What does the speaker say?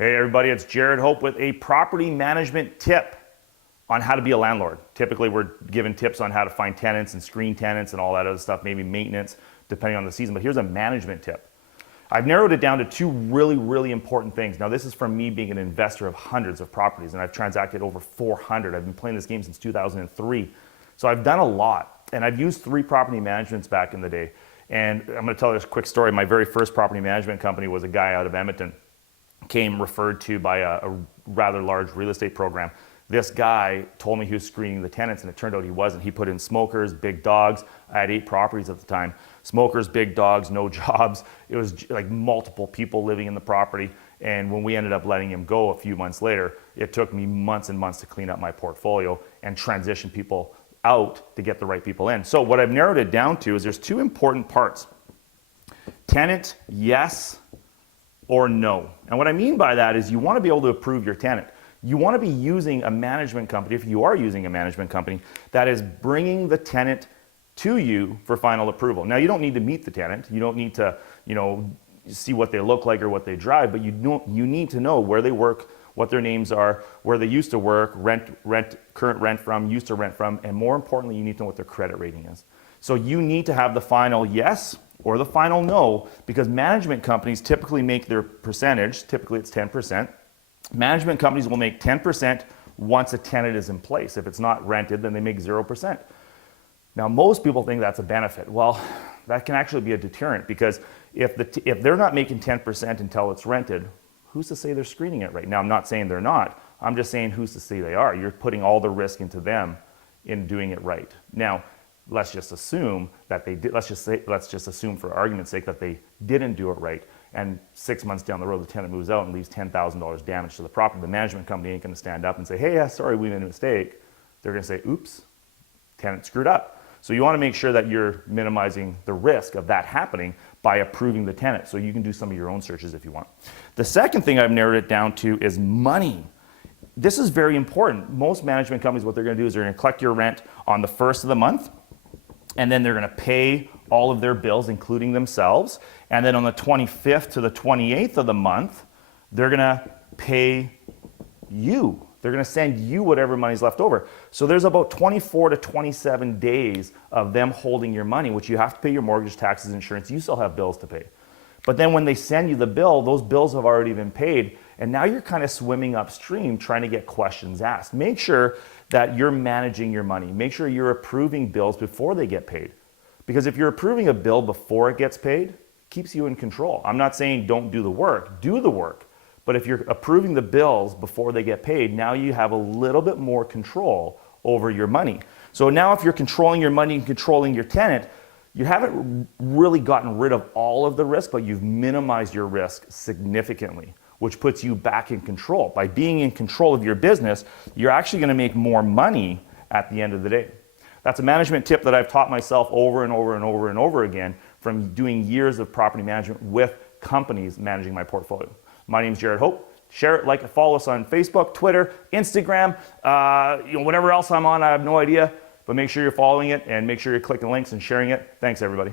Hey everybody, it's Jared Hope with a property management tip on how to be a landlord. Typically we're given tips on how to find tenants and screen tenants and all that other stuff, maybe maintenance depending on the season, but here's a management tip. I've narrowed it down to two really important things. Now this is from me being an investor of hundreds of properties, and I've transacted over 400. I've been playing this game since 2003. So I've done a lot, and I've used 3 property managements back in the day. And I'm gonna tell this quick story. My very first property management company was a guy out of Edmonton, came referred to by a rather large real estate program. This guy told me he was screening the tenants, and it turned out he wasn't. He put in smokers, big dogs. I had 8 properties at the time. Smokers, big dogs, no jobs. It was like multiple people living in the property. And when we ended up letting him go a few months later, it took me months and months to clean up my portfolio and transition people out to get the right people in. So what I've narrowed it down to is there's 2 important parts. Tenant, yes or no. And what I mean by that is you want to be able to approve your tenant. You want to be using a management company, if you are using a management company, that is bringing the tenant to you for final approval. Now you don't need to meet the tenant. You don't need to, see what they look like or what they drive, but you need to know where they work, what their names are, where they used to work, current rent from, used to rent from, and more importantly, you need to know what their credit rating is. So you need to have the final yes or the final no, because management companies typically make their percentage, typically it's 10%. Management companies will make 10% once a tenant is in place. If it's not rented, then they make 0%. Now, most people think that's a benefit. Well, that can actually be a deterrent, because if they're not making 10% until it's rented, who's to say they're screening it right? Now, I'm not saying they're not. I'm just saying who's to say they are. You're putting all the risk into them in doing it right. Now, let's just assume that they did. Let's just assume for argument's sake that they didn't do it right, and 6 months down the road the tenant moves out and leaves $10,000 damage to the property. The management company ain't going to stand up and say, hey, yeah, sorry, we made a mistake. They're going to say, oops, tenant screwed up. So you want to make sure that you're minimizing the risk of that happening by approving the tenant. So you can do some of your own searches if you want. The second thing I've narrowed it down to is money. This is very important. Most management companies, what they're going to do is they're going to collect your rent on the 1st of the month, and then they're going to pay all of their bills, including themselves. And then on the 25th to the 28th of the month, they're going to pay you. They're going to send you whatever money's left over. So there's about 24 to 27 days of them holding your money, which you have to pay your mortgage, taxes, insurance. You still have bills to pay. But then when they send you the bill, those bills have already been paid, and now you're kind of swimming upstream trying to get questions asked. Make sure that you're managing your money. Make sure you're approving bills before they get paid. Because if you're approving a bill before it gets paid, it keeps you in control. I'm not saying don't do the work. Do the work. But if you're approving the bills before they get paid, now you have a little bit more control over your money. So now if you're controlling your money and controlling your tenant, you haven't really gotten rid of all of the risk, but you've minimized your risk significantly, which puts you back in control. By being in control of your business, you're actually going to make more money at the end of the day. That's a management tip that I've taught myself over and over again from doing years of property management with companies managing my portfolio. My name is Jared Hope. Share it, like it, follow us on Facebook, Twitter, Instagram, whatever else I'm on, I have no idea. But make sure you're following it, and make sure you're clicking links and sharing it. Thanks, everybody.